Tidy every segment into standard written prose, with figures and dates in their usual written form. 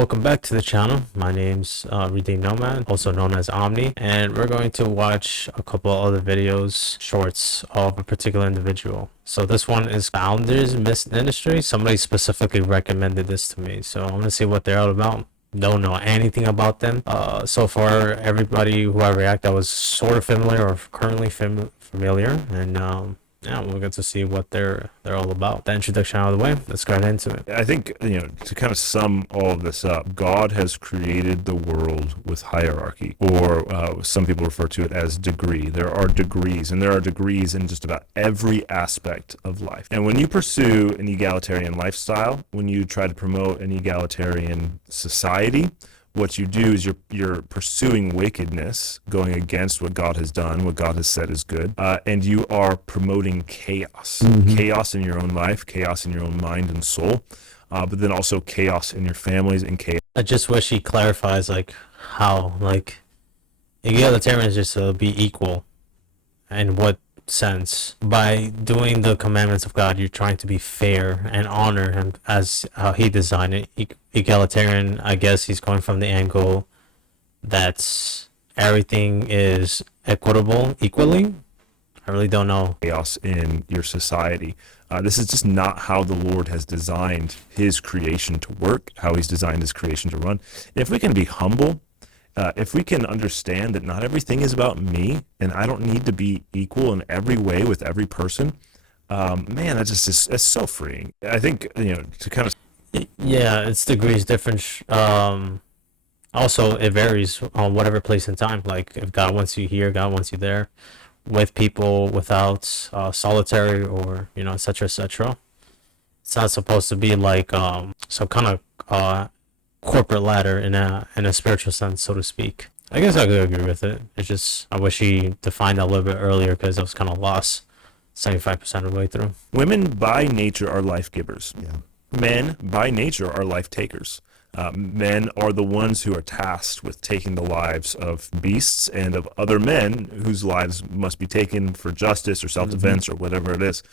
Welcome back to the channel. My name's Redeemednomad, also known as Omni, and we're going to watch a couple other videos, shorts of a particular individual. So this one is Founders Ministries. Somebody specifically recommended this to me, so I'm gonna see what they're all about. Don't know anything about them. So far, everybody who I react, I was sort of familiar or currently familiar, and yeah, we'll get to see what they're all about. The introduction out of the way, let's get into it. I think, to kind of sum all of this up, God has created the world with hierarchy, or some people refer to it as degree. There are degrees, and there are degrees in just about every aspect of life. And when you pursue an egalitarian lifestyle, when you try to promote an egalitarian society, what you do is you're pursuing wickedness, going against what God has done, what God has said is good, and you are promoting chaos. Chaos in your own life, chaos in your own mind and soul, but then also chaos in your families and chaos. I just wish he clarifies how egalitarian is just to be equal. In what sense? By doing the commandments of God, you're trying to be fair and honor him as how he designed it. Egalitarian, I guess he's going from the angle that everything is equitable equally. I really don't know. Chaos in your society. This is just not how the Lord has designed his creation to work, how he's designed his creation to run. If we can be humble, if we can understand that not everything is about me, and I don't need to be equal in every way with every person, man, it's so freeing. I think, to kind of... Yeah, it's degrees different. Also, it varies on whatever place and time. Like, if God wants you here, God wants you there. With people without solitary or, etc., etc. It's not supposed to be like some kind of corporate ladder in a spiritual sense, so to speak. I guess I could agree with it. It's just I wish he defined that a little bit earlier because I was kind of lost 75% of the way through. Women by nature are life givers. Yeah. Men by nature are life takers. Men are the ones who are tasked with taking the lives of beasts and of other men whose lives must be taken for justice or self-defense or whatever it is.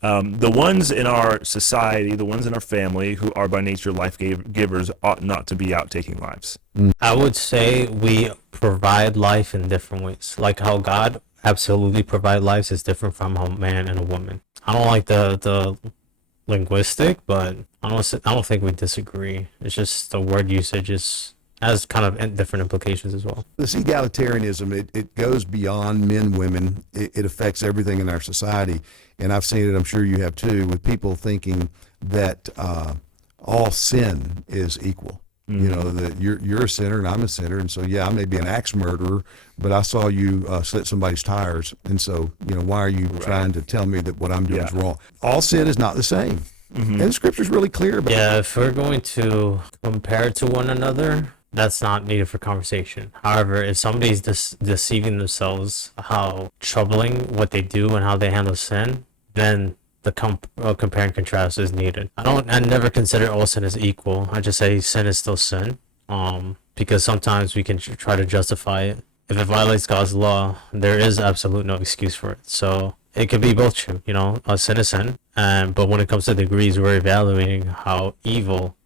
The ones in our society, the ones in our family who are by nature life givers ought not to be out taking lives. I would say we provide life in different ways. Like how God absolutely provide lives is different from how man and a woman. I don't like the linguistic, but I don't think we disagree. It's just the word usage has kind of different implications as well. This egalitarianism, it goes beyond men, women. It affects everything in our society. And I've seen it, I'm sure you have too, with people thinking that all sin is equal. That you're a sinner and I'm a sinner, and so yeah, I may be an axe murderer, but I saw you slit somebody's tires, and so why are you trying to tell me that what I'm doing is wrong? All sin is not the same, and the scripture's really clear about Yeah, if we're going to compare to one another, that's not needed for conversation. However, if somebody's deceiving themselves how troubling what they do and how they handle sin, then the compare and contrast is needed. I never consider all sin as equal. I just say sin is still sin. Because sometimes we can try to justify it. If it violates God's law, there is absolute no excuse for it. So it could be both true. Sin is sin. But when it comes to degrees, we're evaluating how evil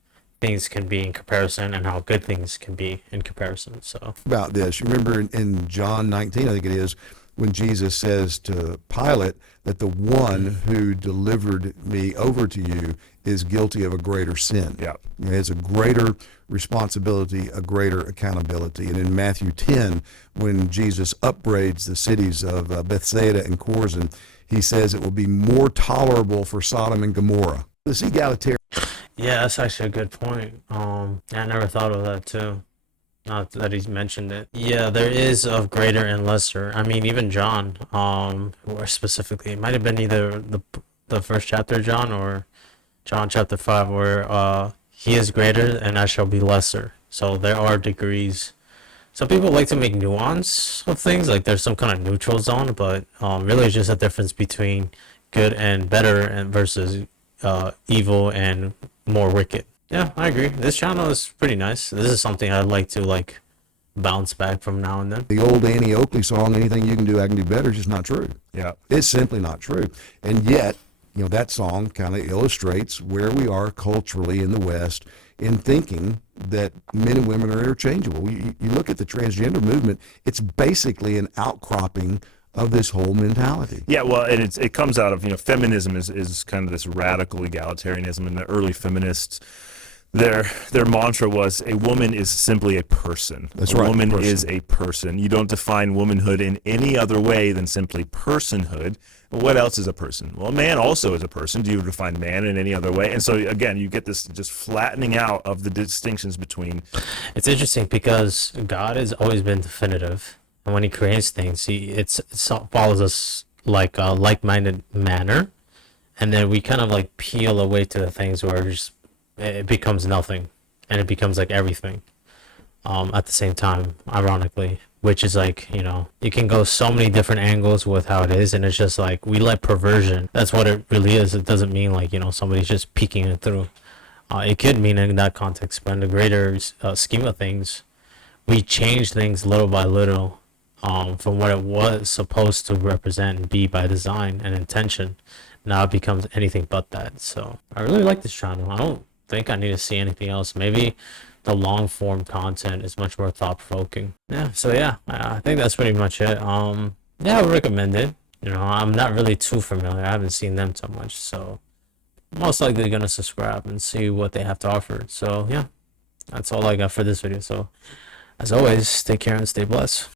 things can be in comparison and how good things can be in comparison. So about this. You remember in John 19, I think it is, when Jesus says to Pilate that the one who delivered me over to you is guilty of a greater sin. Yeah. It's a greater responsibility, a greater accountability. And in Matthew 10, when Jesus upbraids the cities of Bethsaida and Chorazin, he says it will be more tolerable for Sodom and Gomorrah. This egalitarian. yeah, that's actually a good point. I never thought of that too. Not that he's mentioned it. Yeah, there is of greater and lesser. I mean, even John, or specifically, it might have been either the first chapter of John or John chapter 5, where he is greater and I shall be lesser. So there are degrees. Some people like to make nuance of things, like there's some kind of neutral zone, but really it's just a difference between good and better and versus evil and more wicked. Yeah, I agree. This channel is pretty nice. This is something I'd like to bounce back from now and then. The old Annie Oakley song, anything you can do, I can do better, is just not true. Yeah. It's simply not true. And yet, that song kind of illustrates where we are culturally in the West in thinking that men and women are interchangeable. You look at the transgender movement, it's basically an outcropping of this whole mentality. Yeah, well, and it comes out of, feminism is kind of this radical egalitarianism, and the early feminists, their mantra was a woman is simply a person. That's a right, woman person. is a person. You don't define womanhood in any other way than simply personhood. What else is a person? Well, a man also is a person. Do you define man in any other way? And so again, you get this just flattening out of the distinctions between. It's interesting because God has always been definitive, and when He creates things, it follows us like a like-minded manner, and then we kind of like peel away to the things where it becomes nothing, and it becomes like everything at the same time, ironically, which is like, you can go so many different angles with how it is, and it's just like we let perversion. That's what it really is. It doesn't mean like, somebody's just peeking it through. It could mean in that context, but in the greater scheme of things, we change things little by little from what it was supposed to represent and be by design and intention. Now it becomes anything but that. So I really like this channel. I don't think I need to see anything else. Maybe the long form content is much more thought provoking. Yeah, so yeah, I think that's pretty much it. Yeah, I would recommend it. I'm not really too familiar. I haven't seen them so much, so most likely gonna subscribe and see what they have to offer. So yeah, that's all I got for this video. So as always, take care and stay blessed.